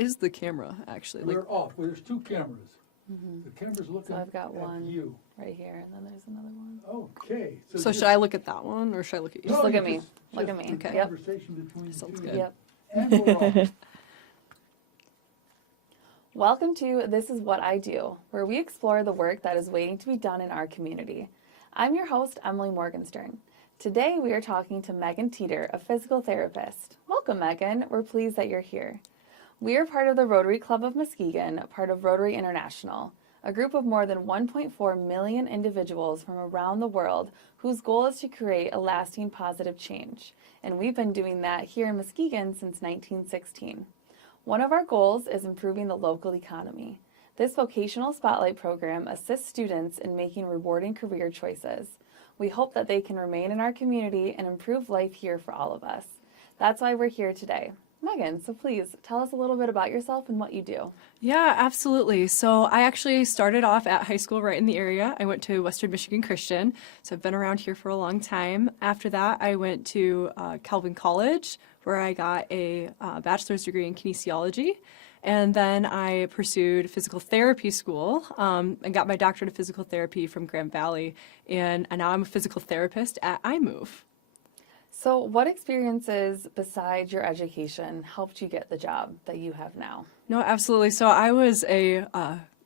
is the camera, actually? We're off. Well, there's two cameras. The camera's looking So I've got at one you. right here, and then there's another one. Okay. So should I look at that one, or should I look at you? Just look you at me. Look at just me. the Yep. Conversation between Sounds the two. good. Yep. And we're off. Welcome to This Is What I Do, where we explore the work that is waiting to be done in our community. I'm your host, Emily Morgenstern. Today we are talking to Megan Teeter, a physical therapist. Welcome, Megan. We're pleased that you're here. We are part of the Rotary Club of Muskegon, part of Rotary International, a group of more than 1.4 million individuals from around the world whose goal is to create a lasting positive change. And we've been doing that here in Muskegon since 1916. One of our goals is improving the local economy. This vocational spotlight program assists students in making rewarding career choices. We hope that they can remain in our community and improve life here for all of us. That's why we're here today. Megan, so please tell us a little bit about yourself and what you do. Yeah, absolutely. So I actually started off at high school right in the area. I went to Western Michigan Christian, so I've been around here for a long time. After that, I went to Calvin College, where I got a bachelor's degree in kinesiology. And then I pursued physical therapy school and got my doctorate of physical therapy from Grand Valley. And now I'm a physical therapist at iMove. So what experiences besides your education helped you get the job that you have now? No, absolutely. So I was a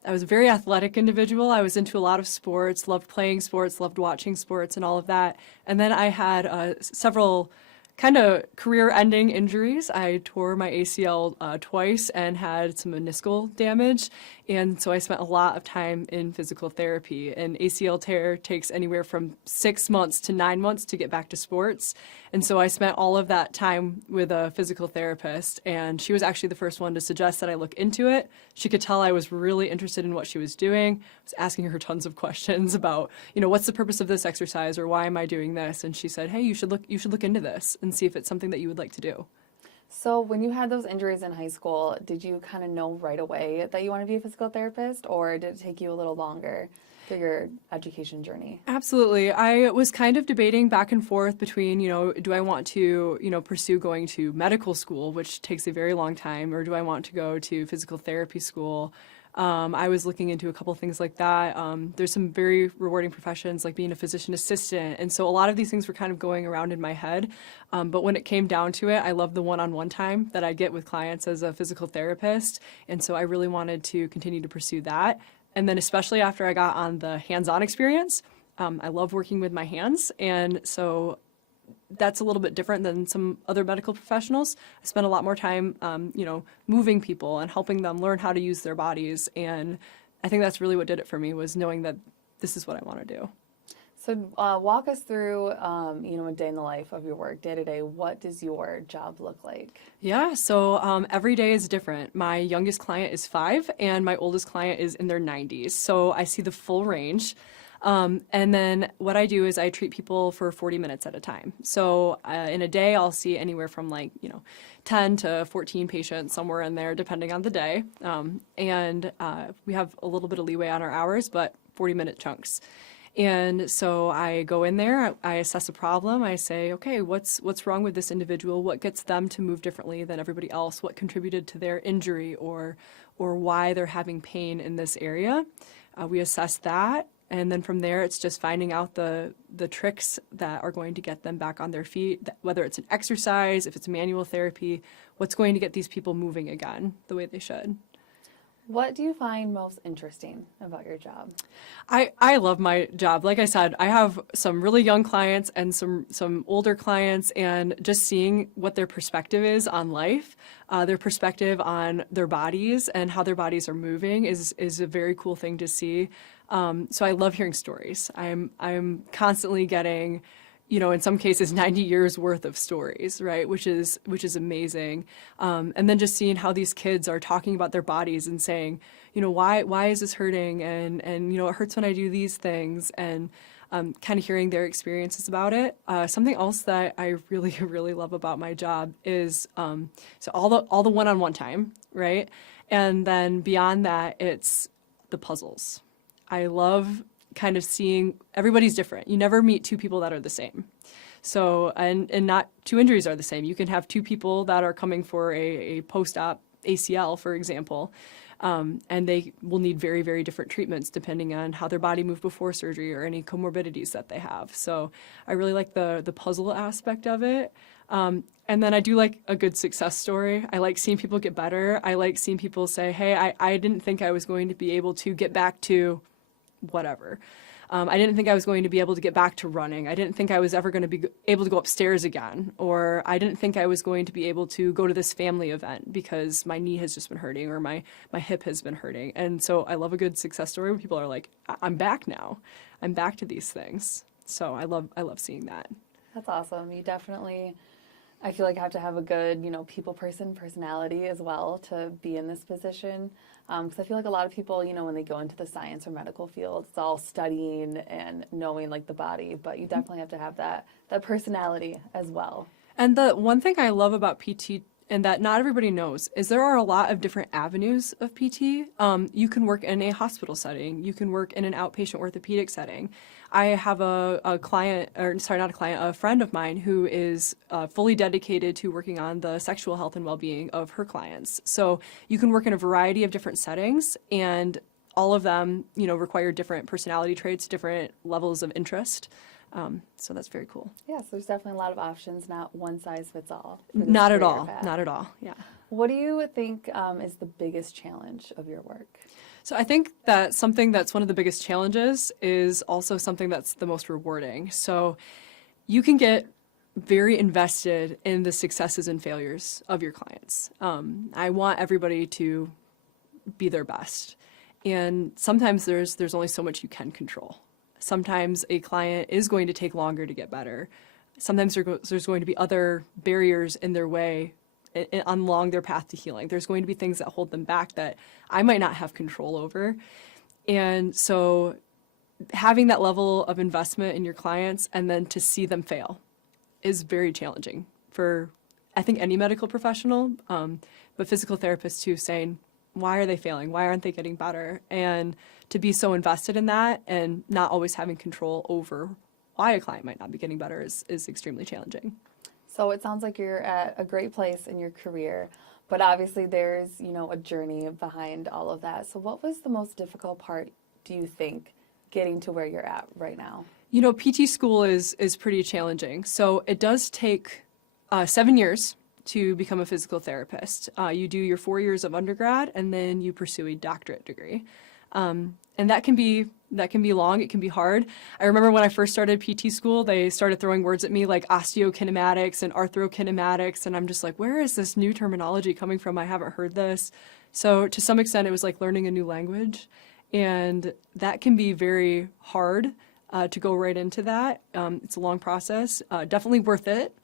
very athletic individual. I was into a lot of sports, loved playing sports, loved watching sports and all of that. And then I had several kind of career-ending injuries. I tore my ACL twice and had some meniscal damage, and so I spent a lot of time in physical therapy. An ACL tear takes anywhere from 6 months to 9 months to get back to sports, and so I spent all of that time with a physical therapist, and she was actually the first one to suggest that I look into it. She could tell I was really interested in what she was doing. I was asking her tons of questions about, what's the purpose of this exercise, or why am I doing this? And she said, hey, you should look into this and see if it's something that you would like to do. So when you had those injuries in high school, did you kind of know right away that you want to be a physical therapist, or did it take you a little longer through your education journey? Absolutely. I was kind of debating back and forth between, do I want to, pursue going to medical school, which takes a very long time, or do I want to go to physical therapy school? I was looking into a couple things like that. There's some very rewarding professions like being a physician assistant. And so a lot of these things were kind of going around in my head. But when it came down to it, I love the one-on-one time that I get with clients as a physical therapist. And so I really wanted to continue to pursue that. And then especially after I got on the hands-on experience, I love working with my hands. And so that's a little bit different than some other medical professionals. I spend a lot more time, moving people and helping them learn how to use their bodies. And I think that's really what did it for me, was knowing that this is what I want to do. So walk us through, a day in the life of your work, day to day. What does your job look like? Yeah, so every day is different. My youngest client is 5 and my oldest client is in their 90s. So I see the full range. And then what I do is I treat people for 40 minutes at a time. So in a day, I'll see anywhere from 10 to 14 patients, somewhere in there, depending on the day. And we have a little bit of leeway on our hours, but 40-minute chunks. And so I go in there, I assess a problem, I say, okay, what's wrong with this individual? What gets them to move differently than everybody else? What contributed to their injury or why they're having pain in this area? We assess that. And then from there, it's just finding out the tricks that are going to get them back on their feet, whether it's an exercise, if it's manual therapy, what's going to get these people moving again the way they should. What do you find most interesting about your job? I love my job. Like I said, I have some really young clients and some older clients, and just seeing what their perspective is on life, their perspective on their bodies and how their bodies are moving is a very cool thing to see. So I love hearing stories. I'm constantly getting, in some cases 90 years worth of stories, right? Which is amazing. And then just seeing how these kids are talking about their bodies and saying, why is this hurting? And it hurts when I do these things, and kind of hearing their experiences about it. Something else that I really, really love about my job is, so all the one-on-one time, right? And then beyond that, it's the puzzles. I love kind of seeing everybody's different. You never meet two people that are the same. So, and not two injuries are the same. You can have two people that are coming for a post-op ACL, for example. And they will need very, very different treatments depending on how their body moved before surgery or any comorbidities that they have. So I really like the puzzle aspect of it. And then I do like a good success story. I like seeing people get better. I like seeing people say, hey, I didn't think I was going to be able to get back to whatever. I didn't think I was going to be able to get back to running. I didn't think I was ever going to be able to go upstairs again. Or I didn't think I was going to be able to go to this family event because my knee has just been hurting or my hip has been hurting. And so I love a good success story where people are like, I'm back now. I'm back to these things. So I love seeing that. That's awesome. You definitely, I feel like, have to have a good, people person personality as well to be in this position. Because I feel like a lot of people, when they go into the science or medical field, it's all studying and knowing like the body, but you definitely have to have that personality as well. And the one thing I love about PT and that not everybody knows is there are a lot of different avenues of PT. You can work in a hospital setting. You can work in an outpatient orthopedic setting. I have a client, or sorry, not a client, a friend of mine who is fully dedicated to working on the sexual health and well-being of her clients. So you can work in a variety of different settings, and all of them, require different personality traits, different levels of interest. So that's very cool. Yes, there's definitely a lot of options, not one size fits all. For this Not at career all. path. Not at all. Yeah. What do you think is the biggest challenge of your work? So I think that something that's one of the biggest challenges is also something that's the most rewarding. So you can get very invested in the successes and failures of your clients. I want everybody to be their best. And sometimes there's only so much you can control. Sometimes a client is going to take longer to get better. Sometimes there's going to be other barriers in their way along their path to healing. There's going to be things that hold them back that I might not have control over. And so having that level of investment in your clients and then to see them fail is very challenging for, I think, any medical professional, but physical therapists too, saying, why are they failing? Why aren't they getting better? And to be so invested in that and not always having control over why a client might not be getting better is extremely challenging. So it sounds like you're at a great place in your career, but obviously there's, a journey behind all of that. So what was the most difficult part, do you think, getting to where you're at right now? PT school is pretty challenging. So it does take 7 years to become a physical therapist. You do your 4 years of undergrad and then you pursue a doctorate degree. And that can be long, it can be hard. I remember when I first started PT school, they started throwing words at me like osteokinematics and arthrokinematics, and I'm just like, where is this new terminology coming from? I haven't heard this. So to some extent, it was like learning a new language, and that can be very hard to go right into that. It's a long process, definitely worth it,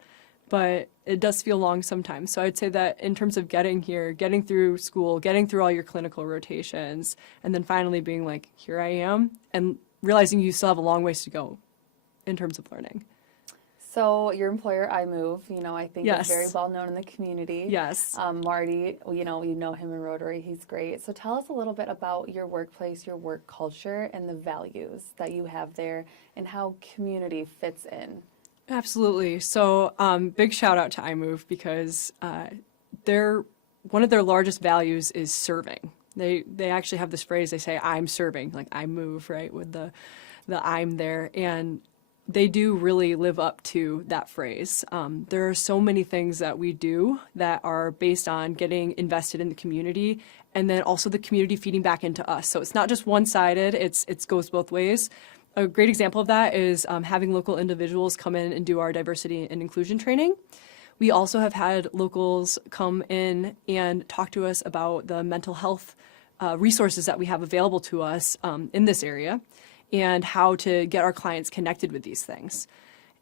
but it does feel long sometimes. So I'd say that in terms of getting here, getting through school, getting through all your clinical rotations, and then finally being like, here I am, and realizing you still have a long ways to go in terms of learning. So your employer, iMove, I think Yes. is very well known in the community. Yes. Marty, you know him in Rotary. He's great. So tell us a little bit about your workplace, your work culture, and the values that you have there, and how community fits in. Absolutely. So big shout out to iMove because one of their largest values is serving. They actually have this phrase, they say, I'm serving, like I move, right, with the I'm there. And they do really live up to that phrase. There are so many things that we do that are based on getting invested in the community and then also the community feeding back into us. So it's not just one-sided, it goes both ways. A great example of that is having local individuals come in and do our diversity and inclusion training. We also have had locals come in and talk to us about the mental health resources that we have available to us in this area and how to get our clients connected with these things.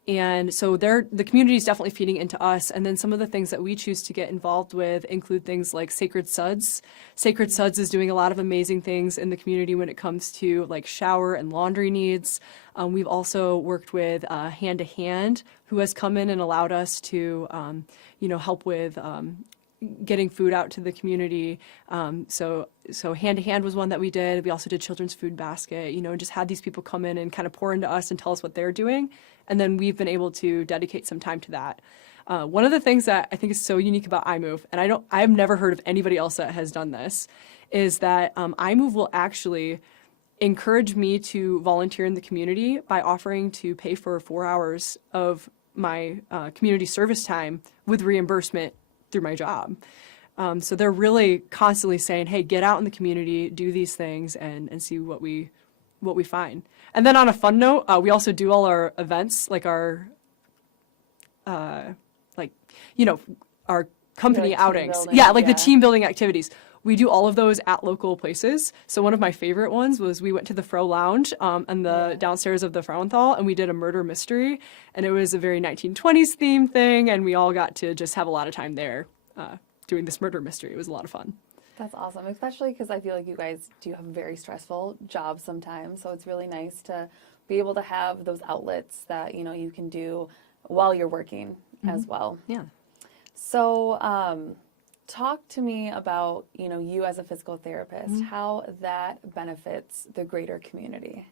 And so the community is definitely feeding into us. And then some of the things that we choose to get involved with include things like Sacred Suds. Sacred Suds is doing a lot of amazing things in the community when it comes to like shower and laundry needs. We've also worked with Hand to Hand, who has come in and allowed us to, help with getting food out to the community. So Hand to Hand was one that we did. We also did Children's Food Basket, and just had these people come in and kind of pour into us and tell us what they're doing. And then we've been able to dedicate some time to that. One of the things that I think is so unique about iMove, and I've never heard of anybody else that has done this, is that iMove will actually encourage me to volunteer in the community by offering to pay for 4 hours of my community service time with reimbursement through my job. So they're really constantly saying, hey, get out in the community, do these things, and see what we find. And then on a fun note, we also do all our events, like our our company Like team outings. building, Yeah, like yeah. the team building activities. We do all of those at local places. So one of my favorite ones was we went to the Fro Lounge and the downstairs of the Frauenthal, and we did a murder mystery. And it was a very 1920s theme thing, and we all got to just have a lot of time there doing this murder mystery. It was a lot of fun. That's awesome, especially because I feel like you guys do have very stressful jobs sometimes. So it's really nice to be able to have those outlets that, you know, you can do while you're working as well. Yeah. So talk to me about, you know, you as a physical therapist, how that benefits the greater community.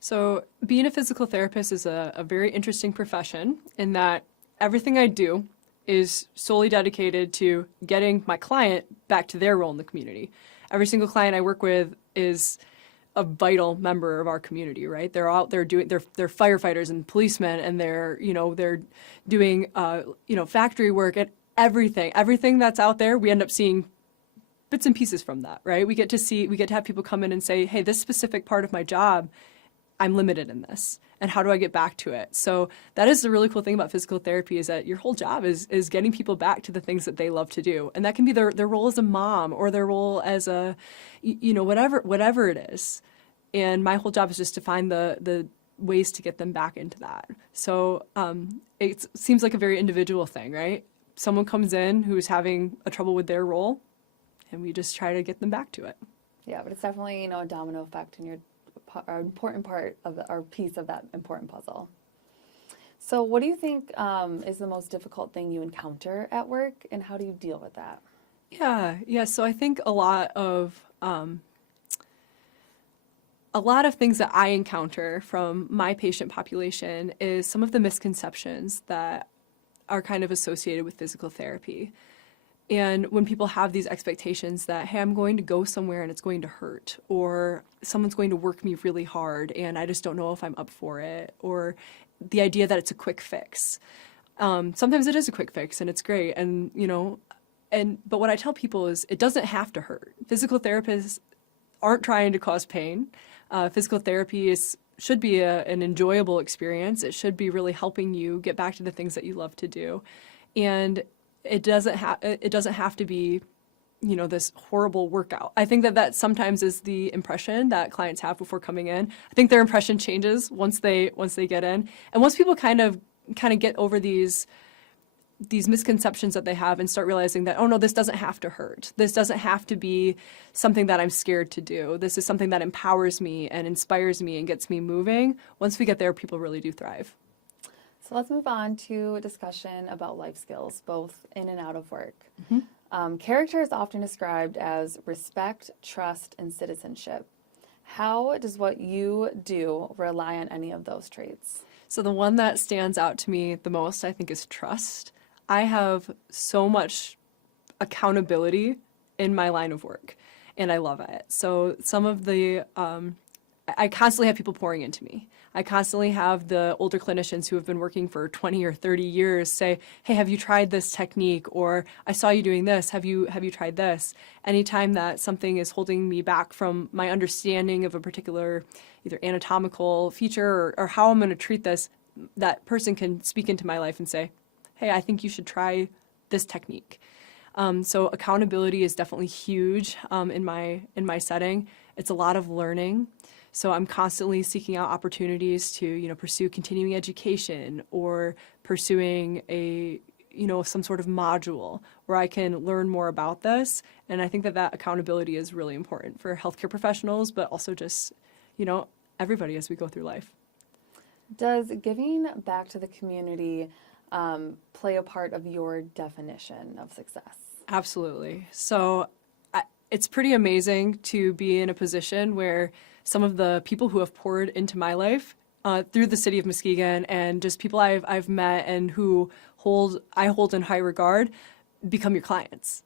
So being a physical therapist is a very interesting profession in that everything I do is solely dedicated to getting my client back to their role in the community. Every single client I work with is a vital member of our community, right? They're out there doing, they're firefighters and policemen, and they're doing, factory work and everything that's out there. We end up seeing bits and pieces from that, right? We get to have people come in and say, hey, this specific part of my job, I'm limited in this, and how do I get back to it? So that is the really cool thing about physical therapy, is that your whole job is getting people back to the things that they love to do. And that can be their role as a mom, or their role as a, whatever it is. And my whole job is just to find the ways to get them back into that. So it seems like a very individual thing, right? Someone comes in who's having a trouble with their role, and we just try to get them back to it. Yeah, but it's definitely, you know, a domino effect, and you're an important part of or piece of that important puzzle. So what do you think is the most difficult thing you encounter at work, and how do you deal with that? Yeah. So I think a lot of things that I encounter from my patient population is some of the misconceptions that are kind of associated with physical therapy. And when people have these expectations that, hey, I'm going to go somewhere and it's going to hurt, or someone's going to work me really hard and I just don't know if I'm up for it, or the idea that it's a quick fix. Sometimes it is a quick fix and it's great. But what I tell people is it doesn't have to hurt. Physical therapists aren't trying to cause pain. Physical therapy should be an enjoyable experience. It should be really helping you get back to the things that you love to do. And it doesn't have to be, this horrible workout. I think that sometimes is the impression that clients have before coming in. I think their impression changes once they get in. And once people kind of get over these misconceptions that they have and start realizing that, oh no, this doesn't have to hurt. This doesn't have to be something that I'm scared to do. This is something that empowers me and inspires me and gets me moving. Once we get there, people really do thrive. So let's move on to a discussion about life skills, both in and out of work. Character is often described as respect, trust, and citizenship. How does what you do rely on any of those traits? So the one that stands out to me the most, I think, is trust. I have so much accountability in my line of work, and I love it. So some of I constantly have people pouring into me. I constantly have the older clinicians who have been working for 20 or 30 years say, hey, have you tried this technique? Or I saw you doing this. Have you tried this? Anytime that something is holding me back from my understanding of a particular either anatomical feature or how I'm going to treat this, that person can speak into my life and say, hey, I think you should try this technique. So accountability is definitely huge in my setting. It's a lot of learning. So I'm constantly seeking out opportunities to, pursue continuing education or pursuing some sort of module where I can learn more about this. And I think that accountability is really important for healthcare professionals, but also just, everybody as we go through life. Does giving back to the community play a part of your definition of success? Absolutely. So it's pretty amazing to be in a position where some of the people who have poured into my life through the city of Muskegon, and just people I've met and who I hold in high regard become your clients.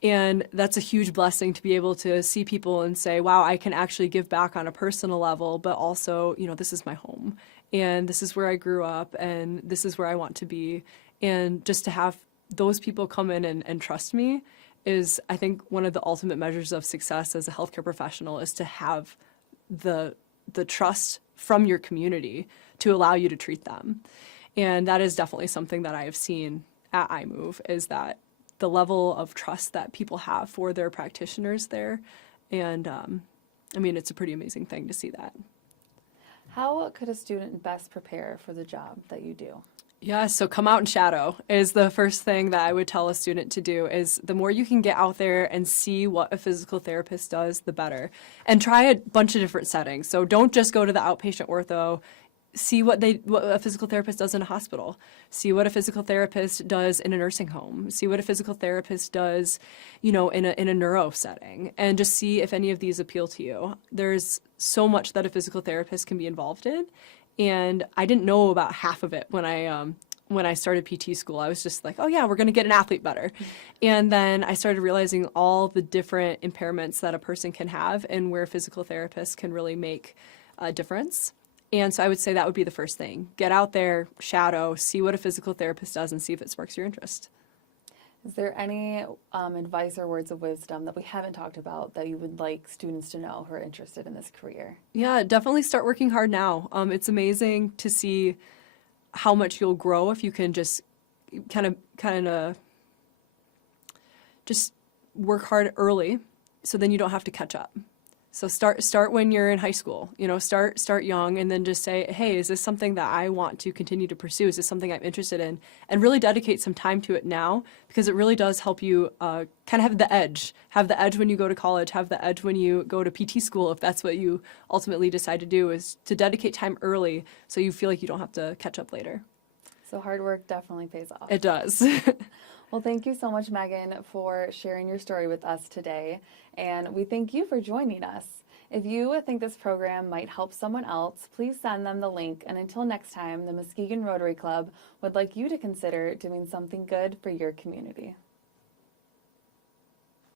And that's a huge blessing to be able to see people and say, wow, I can actually give back on a personal level, but also, this is my home and this is where I grew up and this is where I want to be. And just to have those people come in and trust me is, I think, one of the ultimate measures of success as a healthcare professional is to have the trust from your community to allow you to treat them. And that is definitely something that I have seen at iMove, is that the level of trust that people have for their practitioners there. And it's a pretty amazing thing to see that. How could a student best prepare for the job that you do? Yeah, so come out and shadow is the first thing that I would tell a student to do. Is the more you can get out there and see what a physical therapist does, the better. And try a bunch of different settings. So don't just go to the outpatient ortho. See what a physical therapist does in a hospital. See what a physical therapist does in a nursing home. See what a physical therapist does, in a neuro setting, and just see if any of these appeal to you. There's so much that a physical therapist can be involved in, and I didn't know about half of it when I started PT school. I was just like, oh yeah, we're going to get an athlete better. And then I started realizing all the different impairments that a person can have and where physical therapists can really make a difference. And so I would say that would be the first thing. Get out there, shadow, see what a physical therapist does, and see if it sparks your interest. Is there any advice or words of wisdom that we haven't talked about that you would like students to know who are interested in this career? Yeah, definitely start working hard now. It's amazing to see how much you'll grow if you can just kind of just work hard early, so then you don't have to catch up. So start when you're in high school, start young, and then just say, hey, is this something that I want to continue to pursue? Is this something I'm interested in? And really dedicate some time to it now, because it really does help you kind of have the edge when you go to college, have the edge when you go to PT school, if that's what you ultimately decide to do, is to dedicate time early so you feel like you don't have to catch up later. So hard work definitely pays off. It does. Well, thank you so much, Megan, for sharing your story with us today. And we thank you for joining us. If you think this program might help someone else, please send them the link. And until next time, the Muskegon Rotary Club would like you to consider doing something good for your community.